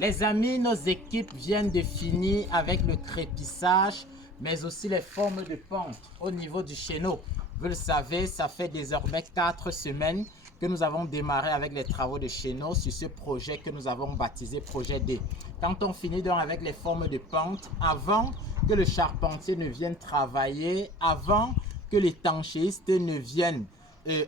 Les amis, nos équipes viennent de finir avec le crépissage, mais aussi les formes de pente au niveau du chéneau. Vous le savez, ça fait désormais 4 semaines que nous avons démarré avec les travaux de chéneau sur ce projet que nous avons baptisé Projet D. Quand on finit donc avec les formes de pente, avant que le charpentier ne vienne travailler, avant que l'étanchéiste ne vienne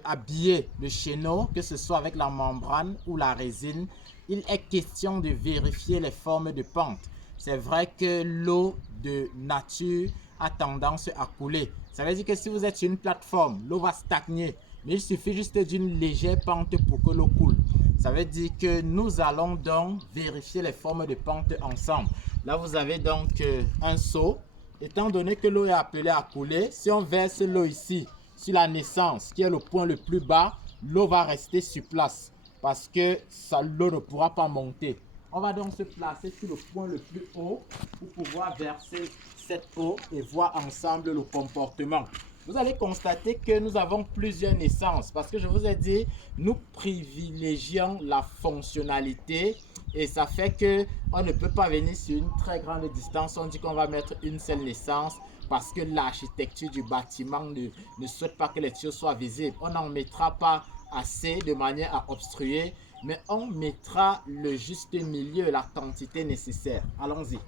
habiller le chéneau, que ce soit avec la membrane ou la résine, il est question de vérifier les formes de pente. C'est vrai que l'eau de nature a tendance à couler. Ça veut dire que si vous êtes sur une plateforme, l'eau va stagner. Mais il suffit juste d'une légère pente pour que l'eau coule. Ça veut dire que nous allons donc vérifier les formes de pente ensemble. Là, vous avez donc un seau. Étant donné que l'eau est appelée à couler, si on verse l'eau ici, sur la naissance, qui est le point le plus bas, l'eau va rester sur place parce que l'eau ne pourra pas monter. On va donc se placer sur le point le plus haut pour pouvoir verser cette eau et voir ensemble le comportement. Vous allez constater que nous avons plusieurs naissances parce que je vous ai dit, nous privilégions la fonctionnalité et ça fait qu'on ne peut pas venir sur une très grande distance. On dit qu'on va mettre une seule naissance parce que l'architecture du bâtiment ne souhaite pas que les tuyaux soient visibles. On n'en mettra pas assez de manière à obstruer, mais on mettra le juste milieu, la quantité nécessaire. Allons-y.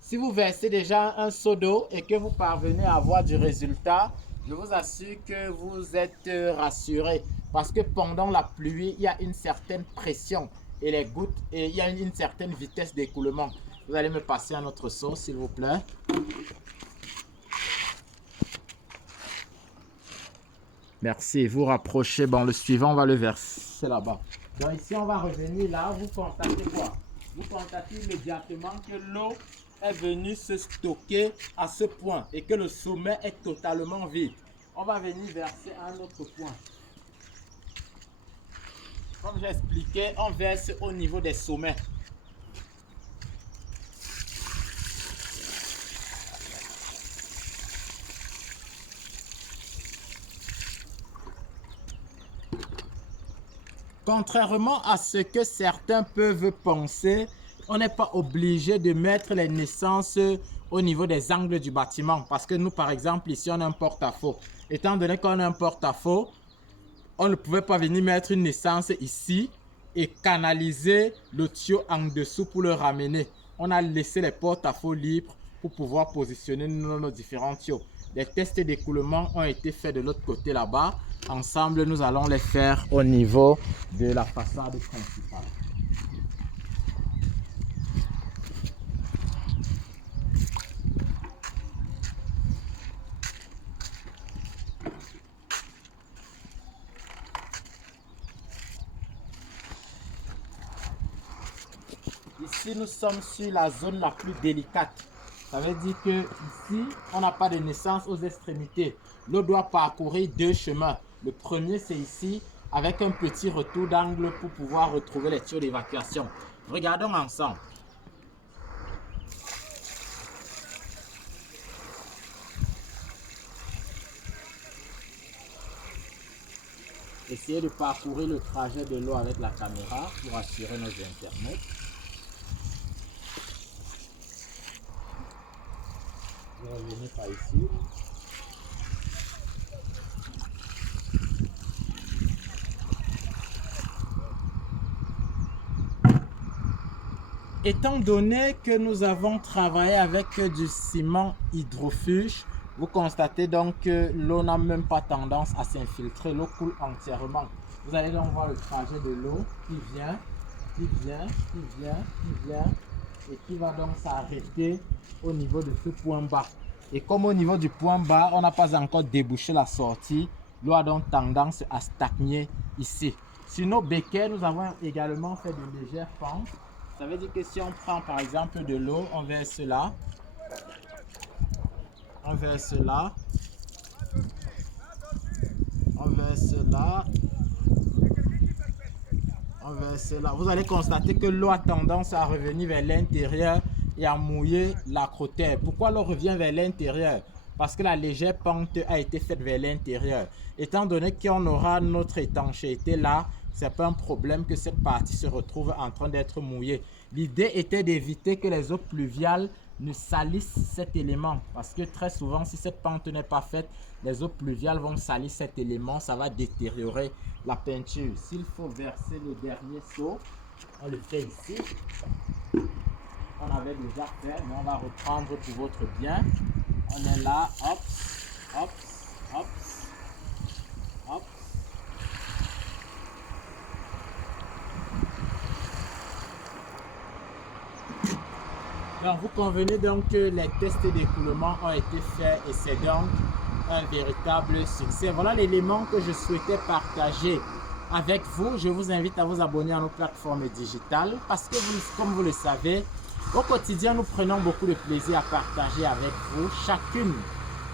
Si vous versez déjà un seau d'eau et que vous parvenez à avoir du résultat, je vous assure que vous êtes rassuré parce que pendant la pluie, il y a une certaine pression et les gouttes, et il y a une certaine vitesse d'écoulement. Vous allez me passer un autre seau, s'il vous plaît. Merci, vous rapprochez. Bon, le suivant, on va le verser là-bas. Donc ici, on va revenir là. Vous constatez quoi? Vous constatez immédiatement que l'eau est venue se stocker à ce point et que le sommet est totalement vide. On va venir verser à un autre point. Comme j'ai expliqué, on verse au niveau des sommets. Contrairement à ce que certains peuvent penser, on n'est pas obligé de mettre les naissances au niveau des angles du bâtiment. Parce que nous, par exemple, ici, on a un porte-à-faux. Étant donné qu'on a un porte-à-faux, on ne pouvait pas venir mettre une naissance ici et canaliser le tuyau en dessous pour le ramener. On a laissé les porte-à-faux libres pour pouvoir positionner nos différents tuyaux. Les tests d'écoulement ont été faits de l'autre côté là-bas. Ensemble, nous allons les faire au niveau de la façade principale. Ici, nous sommes sur la zone la plus délicate. Ça veut dire que ici, on n'a pas de naissance aux extrémités. L'eau doit parcourir 2 chemins. Le premier, c'est ici, avec un petit retour d'angle pour pouvoir retrouver les tuyaux d'évacuation. Regardons ensemble. Essayez de parcourir le trajet de l'eau avec la caméra pour assurer nos internautes. Revenez par ici. Étant donné que nous avons travaillé avec du ciment hydrofuge, vous constatez donc que l'eau n'a même pas tendance à s'infiltrer, l'eau coule entièrement. Vous allez donc voir le trajet de l'eau qui vient, qui vient, qui vient, qui vient et qui va donc s'arrêter au niveau de ce point bas. Et comme au niveau du point bas, on n'a pas encore débouché la sortie, l'eau a donc tendance à stagner ici. Sur nos béquets, nous avons également fait de légères pentes. Ça veut dire que si on prend par exemple de l'eau, on verse là, on verse là, on verse là, on verse là. Vous allez constater que l'eau a tendance à revenir vers l'intérieur et à mouiller l'acrotère. Pourquoi l'eau revient vers l'intérieur? parce que la légère pente a été faite vers l'intérieur. Étant donné qu'on aura notre étanchéité là, c'est pas un problème que cette partie se retrouve en train d'être mouillée. L'idée était d'éviter que les eaux pluviales ne salissent cet élément, parce que très souvent, si cette pente n'est pas faite, les eaux pluviales vont salir cet élément, ça va détériorer la peinture. S'il faut verser le dernier seau, on le fait ici. On avait déjà fait, mais on va reprendre pour votre bien. On est là, hop, hop, hop, hop. Donc, vous convenez donc que les tests d'écoulement ont été faits et c'est donc un véritable succès. Voilà l'élément que je souhaitais partager avec vous. Je vous invite à vous abonner à nos plateformes digitales parce que, comme vous le savez, au quotidien, nous prenons beaucoup de plaisir à partager avec vous chacune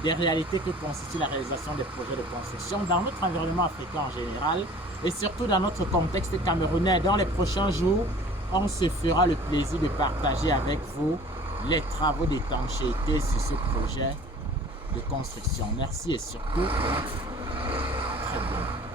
des réalités que constitue la réalisation des projets de construction dans notre environnement africain en général et surtout dans notre contexte camerounais. Dans les prochains jours, on se fera le plaisir de partager avec vous les travaux d'étanchéité sur ce projet de construction. Merci et surtout, très bien.